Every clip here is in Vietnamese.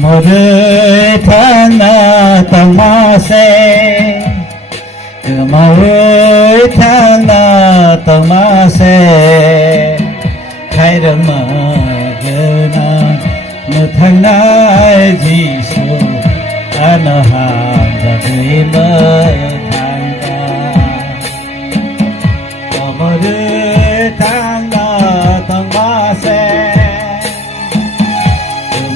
머를 탔나던 맛에 그 마을 탔나던 맛에 가이름 먹으나 못한 날 지수 않아 한다 그이 못한다 머를 탔나던 맛에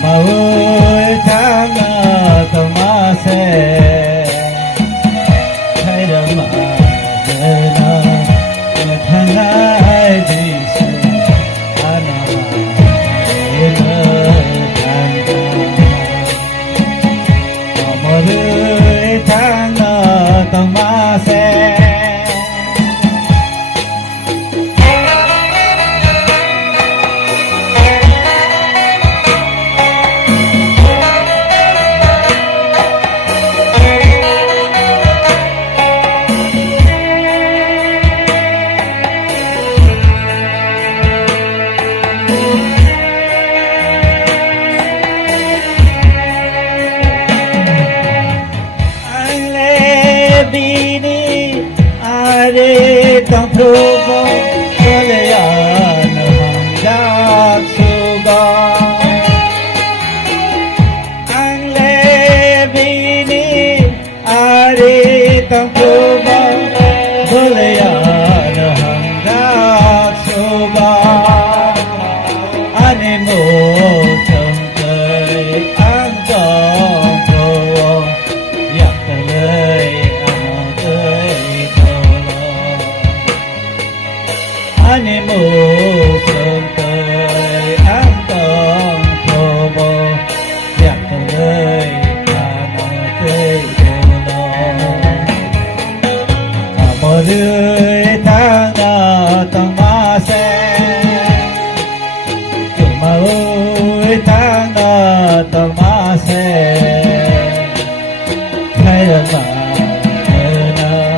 마을 당나던 맛에 가이름 먹으나 못한 날 지수 않아 머를 당나던 맛에 bini are kang probo kalayan hanggang suga ang lebini are kang probo kalayan hanggang suga animo sangkay ang dongko yak talay animo